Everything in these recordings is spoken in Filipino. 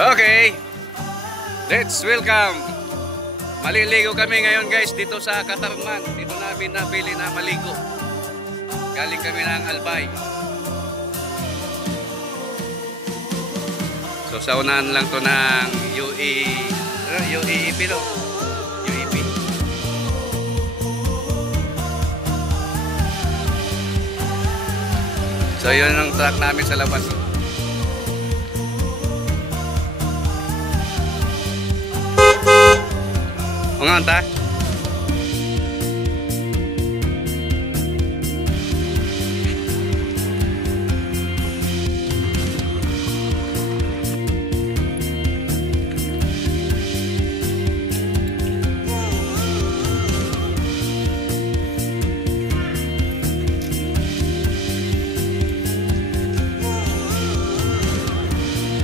Okay, let's welcome. Maliligo kami ngayon guys dito sa Katarman. Dito namin nabili na maligo. Galing kami ng Albay. So sa unahan lang to ng UEP no? UEP. So yun ang truck namin sa labas. O nga anta?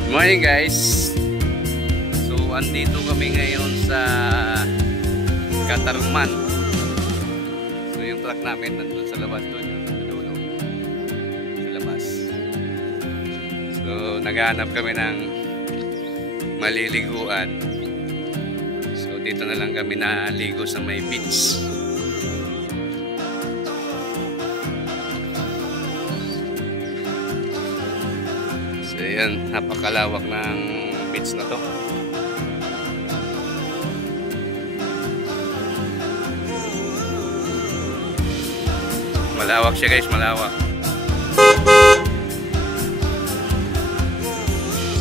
Morning guys. So andito kami ngayon sa Katarman. So yung truck namin nandun sa labas doon, sa dulo. Sa labas. So naghahanap kami ng maliliguan. So dito na lang kami naligo sa may beach. So yan, napakalawak ng beach na to. Malawak siya guys, malawak.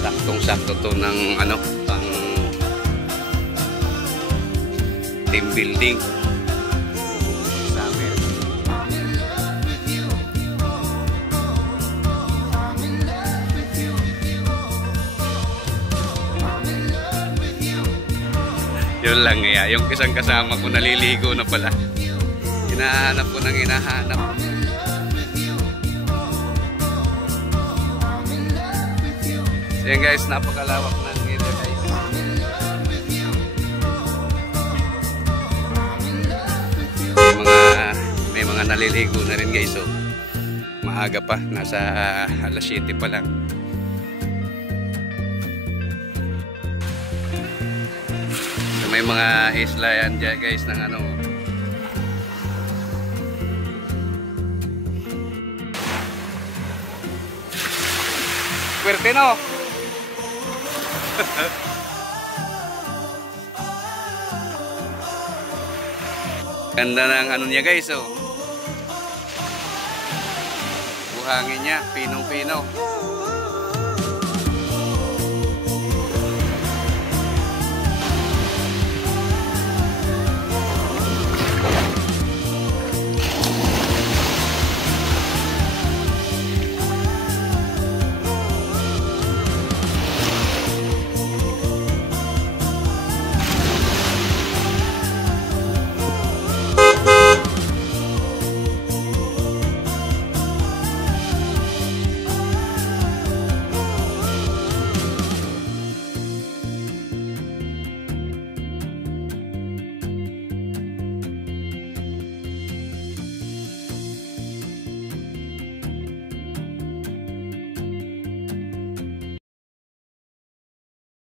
Saktong-sakto to ng ano, pang team building. Summer. Yun lang nga, yung isang kasama ko naliligo na pala. Hinahanap ko ng hinahanap. So yan guys, napakalawak ng area guys. May mga naliligo na rin guys. So maaga pa, nasa alas 7 pa lang. So may mga isla yan dyan guys ng ano. Puwerte no. Ganda ng ano niya guys oh. Buhangin niya, pinong-pino.